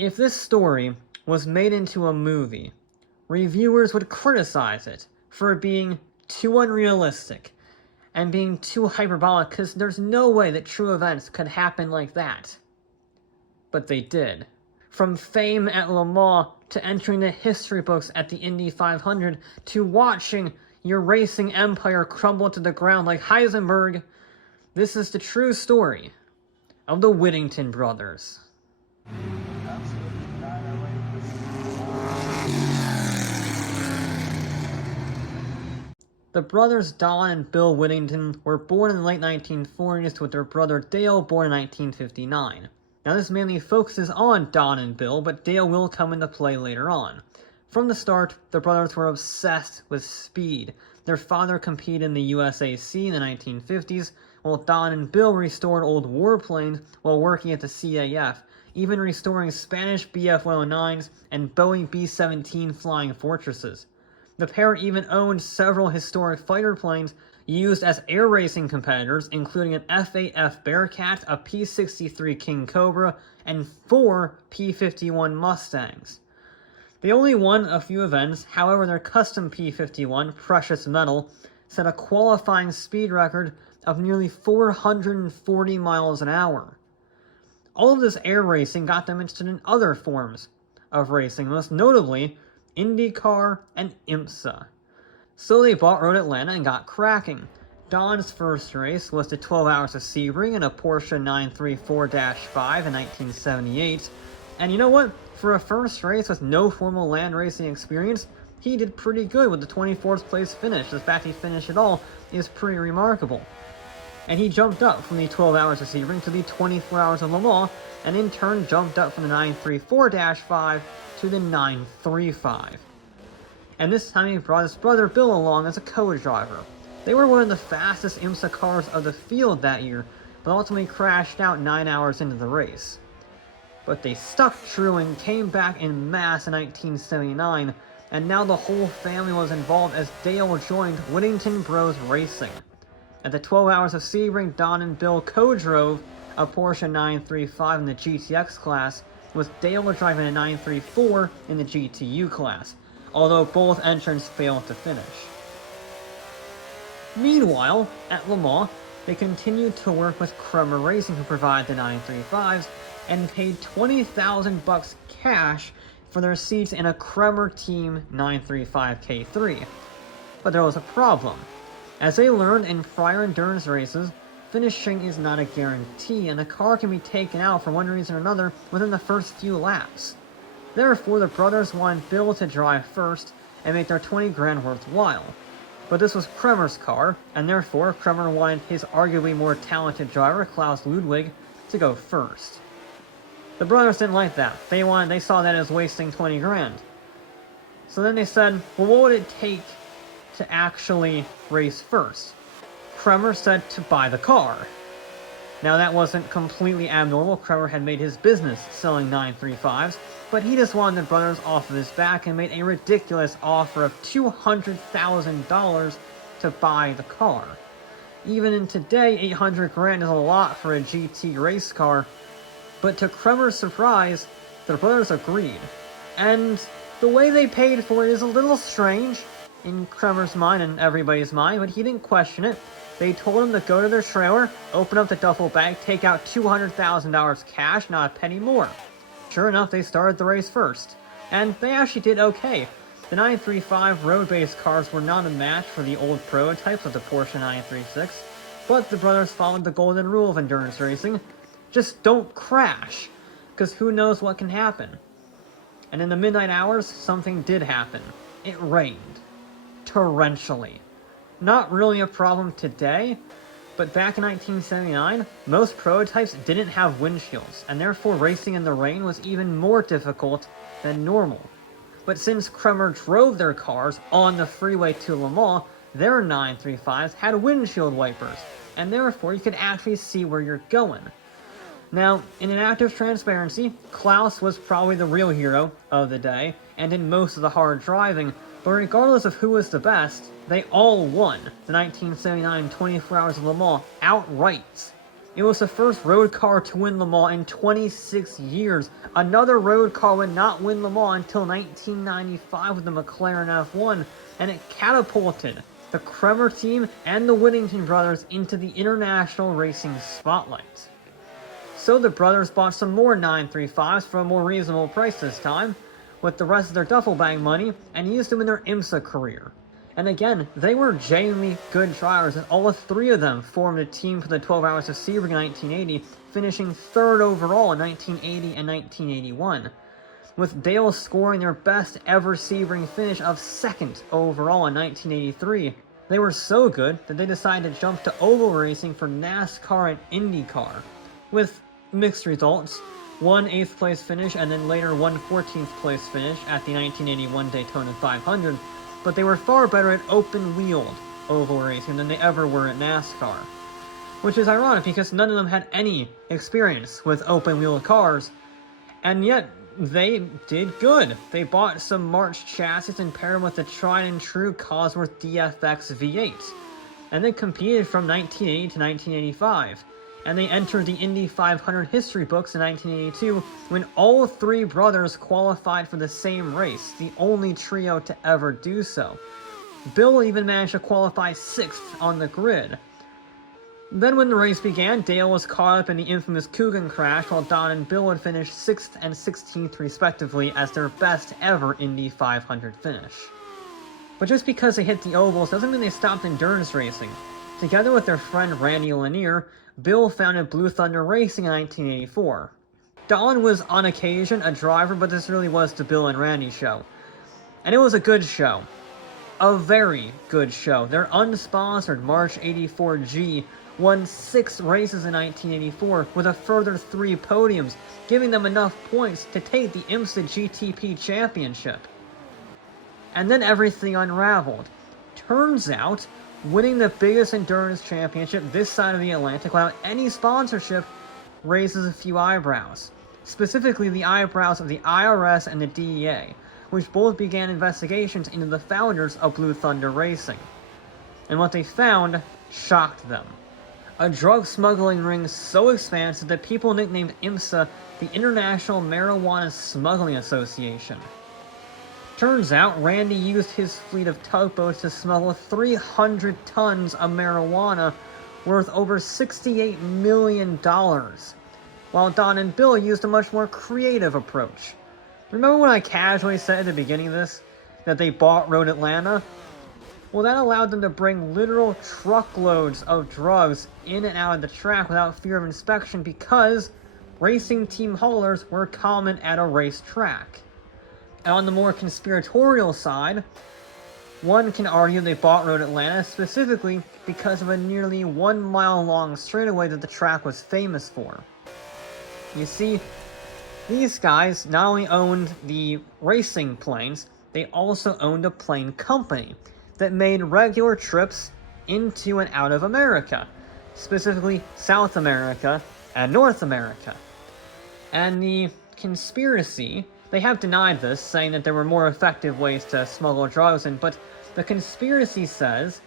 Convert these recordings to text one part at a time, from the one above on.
If this story was made into a movie, reviewers would criticize it for being too unrealistic and being too hyperbolic because there's no way that true events could happen like that. But they did. From fame at Le Mans to entering the history books at the Indy 500 to watching your racing empire crumble to the ground like Heisenberg, this is the true story of the Whittington brothers. The brothers Don and Bill Whittington were born in the late 1940s with their brother Dale born in 1959. Now this mainly focuses on Don and Bill, but Dale will come into play later on. From the start, the brothers were obsessed with speed. Their father competed in the USAC in the 1950s, while Don and Bill restored old warplanes while working at the CAF, even restoring Spanish BF-109s and Boeing B-17 Flying Fortresses. The pair even owned several historic fighter planes used as air racing competitors, including an F-8F Bearcat, a P-63 King Cobra, and 4 P-51 Mustangs. They only won a few events, however their custom P-51, Precious Metal, set a qualifying speed record of nearly 440 miles an hour. All of this air racing got them interested in other forms of racing, most notably IndyCar and IMSA. So they bought Road Atlanta and got cracking. Don's first race was the 12 Hours of Sebring in a Porsche 934-5 in 1978. And you know what? For a first race with no formal land racing experience, he did pretty good with the 24th place finish. The fact he finished it all is pretty remarkable. And he jumped up from the 12 Hours of Sebring to the 24 Hours of Le Mans, and in turn jumped up from the 934-5 to the 935. And this time he brought his brother Bill along as a co-driver. They were one of the fastest IMSA cars of the field that year, but ultimately crashed out 9 hours into the race. But they stuck true and came back en masse in 1979, and now the whole family was involved as Dale joined Whittington Bros Racing. At the 12 Hours of Sebring, Don and Bill co-drove a Porsche 935 in the GTX class, with Dale driving a 934 in the GTU class, although both entrants failed to finish. Meanwhile, at Le Mans, they continued to work with Kremer Racing, who provided the 935s, and paid $20,000 cash for their seats in a Kremer Team 935 K3. But there was a problem. As they learned in prior endurance races, finishing is not a guarantee, and the car can be taken out for one reason or another within the first few laps. Therefore, the brothers wanted Bill to drive first and make their 20 grand worthwhile. But this was Kremer's car, and therefore Kremer wanted his arguably more talented driver, Klaus Ludwig, to go first. The brothers didn't like that. They saw that as wasting 20 grand. So then they said, well, what would it take to actually race first? Kremer said to buy the car. Now that wasn't completely abnormal. Kremer had made his business selling 935s, but he just wanted the brothers off of his back and made a ridiculous offer of $200,000 to buy the car. Even in today, 800 grand is a lot for a GT race car, but to Kremer's surprise, the brothers agreed. And the way they paid for it is a little strange in Kremer's mind and everybody's mind, but he didn't question it. They told him to go to their trailer, open up the duffel bag, take out $200,000 cash, not a penny more. Sure enough, they started the race first. And they actually did okay. The 935 road-based cars were not a match for the old prototypes of the Porsche 936, but the brothers followed the golden rule of endurance racing. Just don't crash, because who knows what can happen. And in the midnight hours, something did happen. It rained. Torrentially. Not really a problem today, but back in 1979, most prototypes didn't have windshields, and therefore racing in the rain was even more difficult than normal. But since Kremer drove their cars on the freeway to Le Mans, their 935s had windshield wipers, and therefore you could actually see where you're going. Now, in an act of transparency, Klaus was probably the real hero of the day, and did most of the hard driving, but regardless of who was the best, they all won the 1979 24 Hours of Le Mans outright. It was the first road car to win Le Mans in 26 years. Another road car would not win Le Mans until 1995 with the McLaren F1, and it catapulted the Kremer team and the Whittington brothers into the international racing spotlight. So the brothers bought some more 935s for a more reasonable price this time, with the rest of their duffel bag money, and used them in their IMSA career. And again, they were genuinely good drivers, and all three of them formed a team for the 12 Hours of Sebring in 1980, finishing third overall in 1980 and 1981, with Dale scoring their best ever Sebring finish of second overall in 1983. They were so good that they decided to jump to oval racing for NASCAR and IndyCar, with mixed results. One 8th place finish, and then later one 14th place finish at the 1981 Daytona 500, but they were far better at open-wheeled oval racing than they ever were at NASCAR. Which is ironic because none of them had any experience with open-wheeled cars, and yet they did good. They bought some March chassis and paired them with the tried-and-true Cosworth DFX V8, and they competed from 1980 to 1985. And they entered the Indy 500 history books in 1982 when all three brothers qualified for the same race, the only trio to ever do so. Bill even managed to qualify 6th on the grid. Then when the race began, Dale was caught up in the infamous Coogan crash, while Don and Bill would finish 6th and 16th respectively as their best ever Indy 500 finish. But just because they hit the ovals doesn't mean they stopped endurance racing. Together with their friend Randy Lanier, Bill founded Blue Thunder Racing in 1984. Don was on occasion a driver, but this really was the Bill and Randy show. And it was a good show. A very good show. Their unsponsored March 84G won 6 races in 1984 with a further 3 podiums, giving them enough points to take the IMSA GTP championship. And then everything unraveled. Turns out, winning the biggest endurance championship this side of the Atlantic without any sponsorship raises a few eyebrows. Specifically the eyebrows of the IRS and the DEA, which both began investigations into the founders of Blue Thunder Racing. And what they found shocked them. A drug smuggling ring so expansive that people nicknamed IMSA the International Marijuana Smuggling Association. Turns out, Randy used his fleet of tugboats to smuggle 300 tons of marijuana worth over $68 million, while Don and Bill used a much more creative approach. Remember when I casually said at the beginning of this that they bought Road Atlanta? Well, that allowed them to bring literal truckloads of drugs in and out of the track without fear of inspection because racing team haulers were common at a racetrack. And on the more conspiratorial side, one can argue they bought Road Atlanta specifically because of a nearly 1 mile long straightaway that the track was famous for. You see, these guys not only owned the racing planes, they also owned a plane company that made regular trips into and out of America, specifically South America and North America. And the conspiracy, they have denied this, saying that there were more effective ways to smuggle drugs in, but the conspiracy says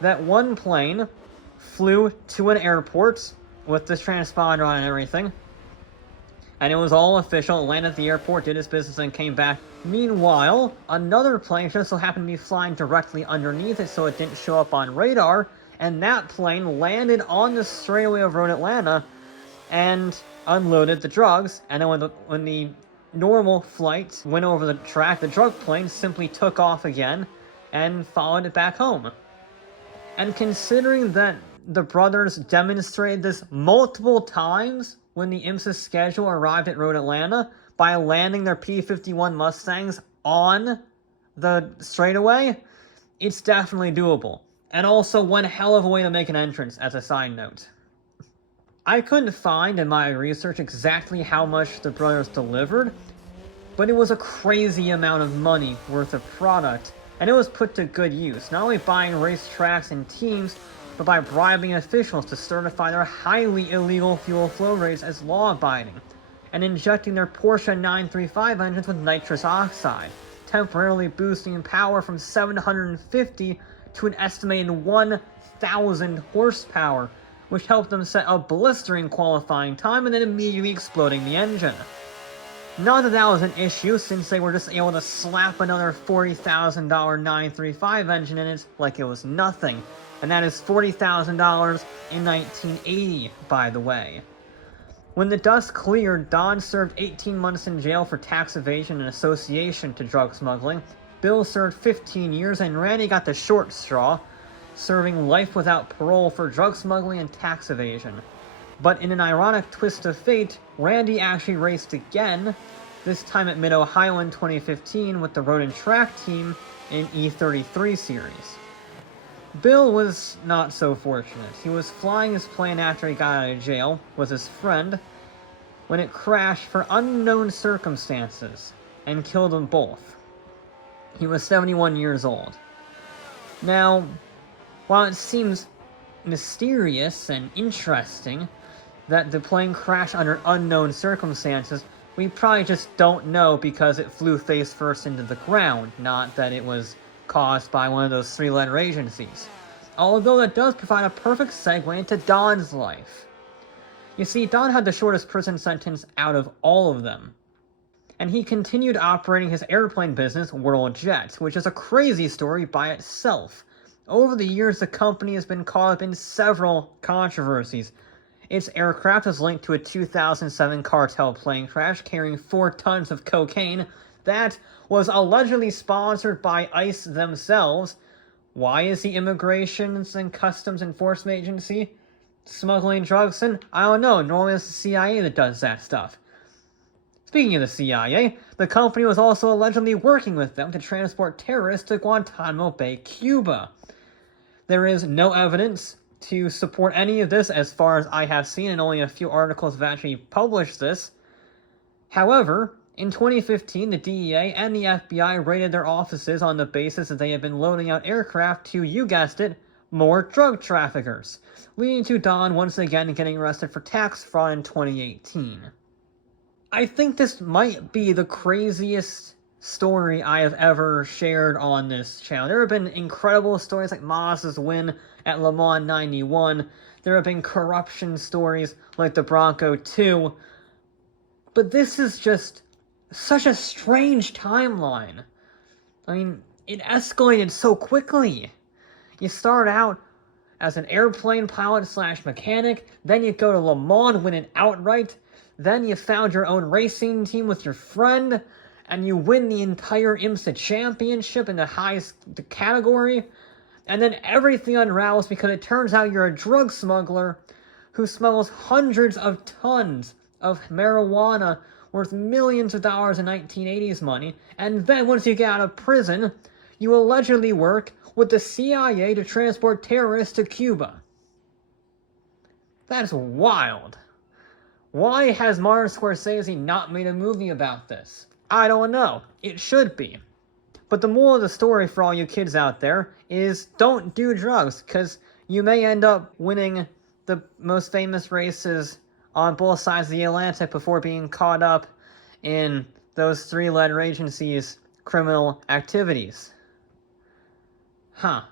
that one plane flew to an airport with this transponder on and everything, and it was all official. It landed at the airport, did its business, and came back. Meanwhile, another plane just so happened to be flying directly underneath it, so it didn't show up on radar, and that plane landed on the straightaway of Road Atlanta and unloaded the drugs, and then when the normal flight went over the track, the drug plane simply took off again and followed it back home. And considering that the brothers demonstrated this multiple times when the IMSA schedule arrived at Road Atlanta by landing their P-51 Mustangs on the straightaway, it's definitely doable. And also one hell of a way to make an entrance, as a side note. I couldn't find in my research exactly how much the brothers delivered, but it was a crazy amount of money worth of product, and it was put to good use, not only buying racetracks and teams, but by bribing officials to certify their highly illegal fuel flow rates as law-abiding, and injecting their Porsche 935 engines with nitrous oxide, temporarily boosting power from 750 to an estimated 1,000 horsepower, which helped them set a blistering qualifying time and then immediately exploding the engine. Not that that was an issue, since they were just able to slap another $40,000 935 engine in it like it was nothing. And that is $40,000 in 1980, by the way. When the dust cleared, Don served 18 months in jail for tax evasion and association to drug smuggling. Bill served 15 years, and Randy got the short straw, serving life without parole for drug smuggling and tax evasion. But in an ironic twist of fate, Randy actually raced again, this time at Mid-Ohio in 2015 with the Road and Track team in E33 series. Bill was not so fortunate. He was flying his plane after he got out of jail with his friend when it crashed for unknown circumstances and killed them both. He was 71 years old. Now, while it seems mysterious and interesting that the plane crashed under unknown circumstances, we probably just don't know because it flew face first into the ground, not that it was caused by one of those three-letter agencies. Although that does provide a perfect segue into Don's life. You see, Don had the shortest prison sentence out of all of them. And he continued operating his airplane business, Whirljet, which is a crazy story by itself. Over the years, the company has been caught up in several controversies. Its aircraft is linked to a 2007 cartel plane crash carrying 4 tons of cocaine that was allegedly sponsored by ICE themselves. Why is the Immigration and Customs Enforcement Agency smuggling drugs in? I don't know. Normally it's the CIA that does that stuff. Speaking of the CIA, the company was also allegedly working with them to transport terrorists to Guantanamo Bay, Cuba. There is no evidence to support any of this as far as I have seen, and only a few articles have actually published this. However, in 2015, the DEA and the FBI raided their offices on the basis that they had been loading out aircraft to, you guessed it, more drug traffickers, leading to Don once again getting arrested for tax fraud in 2018. I think this might be the craziest story I have ever shared on this channel. There have been incredible stories like Mazda's win at Le Mans 91. There have been corruption stories like the Bronco 2. But this is just such a strange timeline. I mean, it escalated so quickly. You start out as an airplane pilot / mechanic, then you go to Le Mans, win it outright, then you found your own racing team with your friend, and you win the entire IMSA championship in the highest category, and then everything unravels because it turns out you're a drug smuggler who smuggles hundreds of tons of marijuana worth millions of dollars in 1980s money, and then once you get out of prison, you allegedly work with the CIA to transport terrorists to Cuba. That's wild. Why has Martin Scorsese not made a movie about this? I don't know. It should be. But the moral of the story for all you kids out there is don't do drugs, because you may end up winning the most famous races on both sides of the Atlantic before being caught up in those three-letter agencies' criminal activities. Huh.